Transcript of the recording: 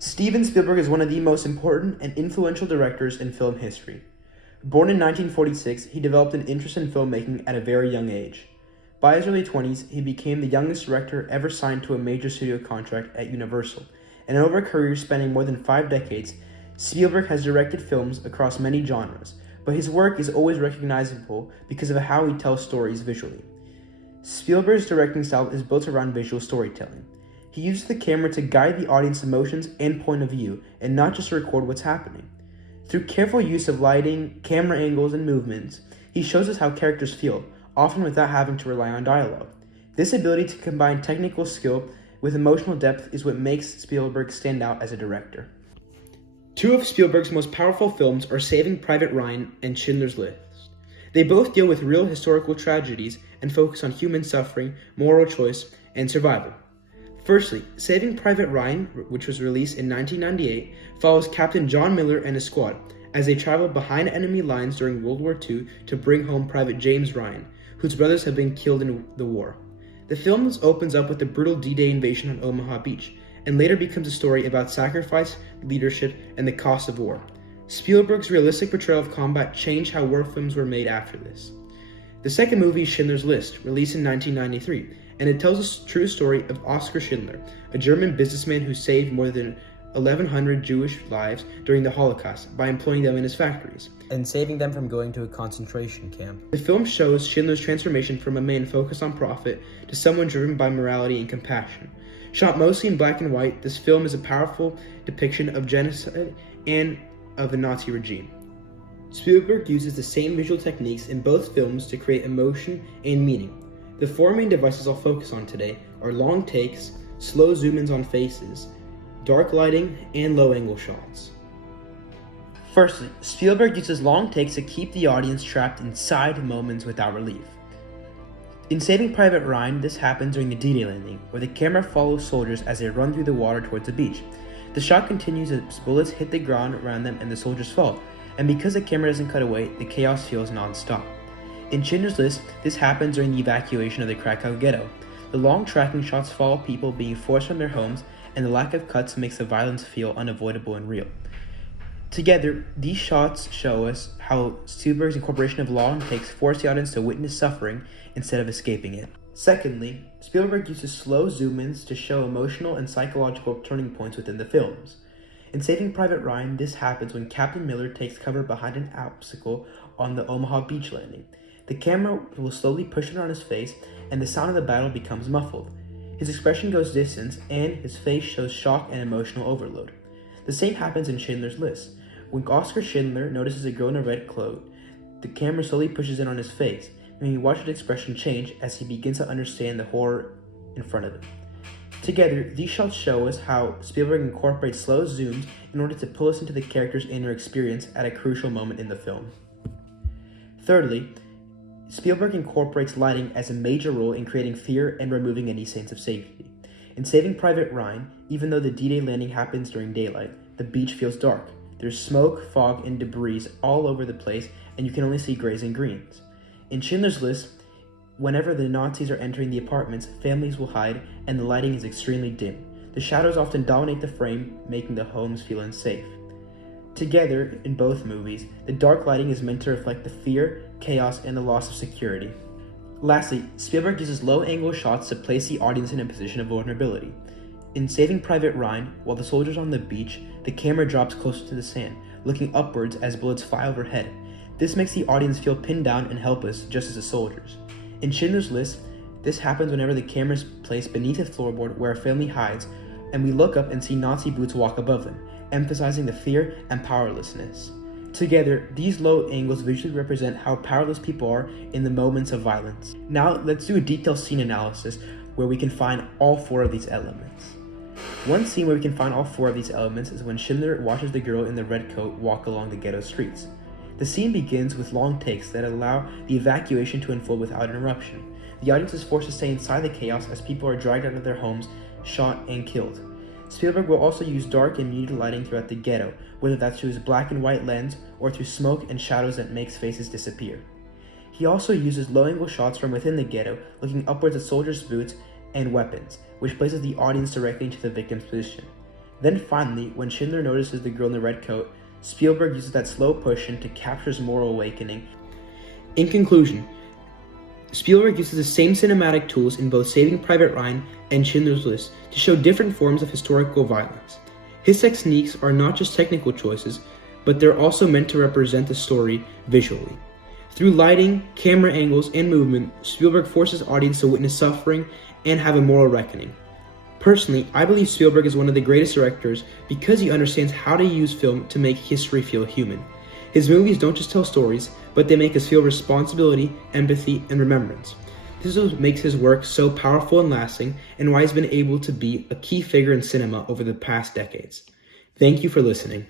Steven Spielberg is one of the most important and influential directors in film history. Born in 1946, he developed an interest in filmmaking at a very young age. By his early 20s, he became the youngest director ever signed to a major studio contract at Universal, and over a career spanning more than 5 decades, Spielberg has directed films across many genres, but his work is always recognizable because of how he tells stories visually. Spielberg's directing style is built around visual storytelling. He uses the camera to guide the audience's emotions and point of view, and not just to record what's happening. Through careful use of lighting, camera angles, and movements, he shows us how characters feel, often without having to rely on dialogue. This ability to combine technical skill with emotional depth is what makes Spielberg stand out as a director. Two of Spielberg's most powerful films are Saving Private Ryan and Schindler's List. They both deal with real historical tragedies and focus on human suffering, moral choice, and survival. Firstly, Saving Private Ryan, which was released in 1998, follows Captain John Miller and his squad as they travel behind enemy lines during World War II to bring home Private James Ryan, whose brothers have been killed in the war. The film opens up with the brutal D-Day invasion on Omaha Beach, and later becomes a story about sacrifice, leadership, and the cost of war. Spielberg's realistic portrayal of combat changed how war films were made after this. The second movie is Schindler's List, released in 1993, and it tells a true story of Oskar Schindler, a German businessman who saved more than 1,100 Jewish lives during the Holocaust by employing them in his factories and saving them from going to a concentration camp. The film shows Schindler's transformation from a man focused on profit to someone driven by morality and compassion. Shot mostly in black and white, this film is a powerful depiction of genocide and of the Nazi regime. Spielberg uses the same visual techniques in both films to create emotion and meaning. The four main devices I'll focus on today are long takes, slow zoom-ins on faces, dark lighting, and low-angle shots. Firstly, Spielberg uses long takes to keep the audience trapped inside moments without relief. In Saving Private Ryan, this happens during the D-Day landing, where the camera follows soldiers as they run through the water towards the beach. The shot continues as bullets hit the ground around them and the soldiers fall, and because the camera doesn't cut away, the chaos feels non-stop. In Schindler's List, this happens during the evacuation of the Krakow ghetto. The long tracking shots follow people being forced from their homes, and the lack of cuts makes the violence feel unavoidable and real. Together, these shots show us how Spielberg's incorporation of long takes force the audience to witness suffering instead of escaping it. Secondly, Spielberg uses slow zoom-ins to show emotional and psychological turning points within the films. In Saving Private Ryan, this happens when Captain Miller takes cover behind an obstacle on the Omaha Beach landing. The camera will slowly push it on his face, and the sound of the battle becomes muffled. His expression goes distant, and his face shows shock and emotional overload. The same happens in Schindler's List. When Oskar Schindler notices a girl in a red cloak, the camera slowly pushes in on his face, and we watch his expression change as he begins to understand the horror in front of him. Together, these shots show us how Spielberg incorporates slow zooms in order to pull us into the character's inner experience at a crucial moment in the film. Thirdly, Spielberg incorporates lighting as a major role in creating fear and removing any sense of safety. In Saving Private Ryan, even though the D-Day landing happens during daylight, the beach feels dark. There's smoke, fog, and debris all over the place, and you can only see grays and greens. In Schindler's List, whenever the Nazis are entering the apartments, families will hide, and the lighting is extremely dim. The shadows often dominate the frame, making the homes feel unsafe. Together, in both movies, the dark lighting is meant to reflect the fear, chaos, and the loss of security. Lastly, Spielberg uses low-angle shots to place the audience in a position of vulnerability. In Saving Private Ryan, while the soldiers are on the beach, the camera drops closer to the sand, looking upwards as bullets fly overhead. This makes the audience feel pinned down and helpless, just as the soldiers. In Schindler's List, this happens whenever the camera is placed beneath a floorboard where a family hides, and we look up and see Nazi boots walk above them, emphasizing the fear and powerlessness. Together, these low angles visually represent how powerless people are in the moments of violence. Now, let's do a detailed scene analysis where we can find all four of these elements. One scene where we can find all four of these elements is when Schindler watches the girl in the red coat walk along the ghetto streets. The scene begins with long takes that allow the evacuation to unfold without interruption. The audience is forced to stay inside the chaos as people are dragged out of their homes, shot, and killed. Spielberg will also use dark and muted lighting throughout the ghetto, whether that's through his black and white lens or through smoke and shadows that makes faces disappear. He also uses low-angle shots from within the ghetto, looking upwards at soldiers' boots and weapons, which places the audience directly into the victim's position. Then finally, when Schindler notices the girl in the red coat, Spielberg uses that slow push in to capture his moral awakening. In conclusion, Spielberg uses the same cinematic tools in both Saving Private Ryan and Schindler's List to show different forms of historical violence. His techniques are not just technical choices, but they're also meant to represent the story visually. Through lighting, camera angles, and movement, Spielberg forces audience to witness suffering and have a moral reckoning. Personally, I believe Spielberg is one of the greatest directors because he understands how to use film to make history feel human. His movies don't just tell stories, but they make us feel responsibility, empathy, and remembrance. This is what makes his work so powerful and lasting, and why he's been able to be a key figure in cinema over the past decades. Thank you for listening.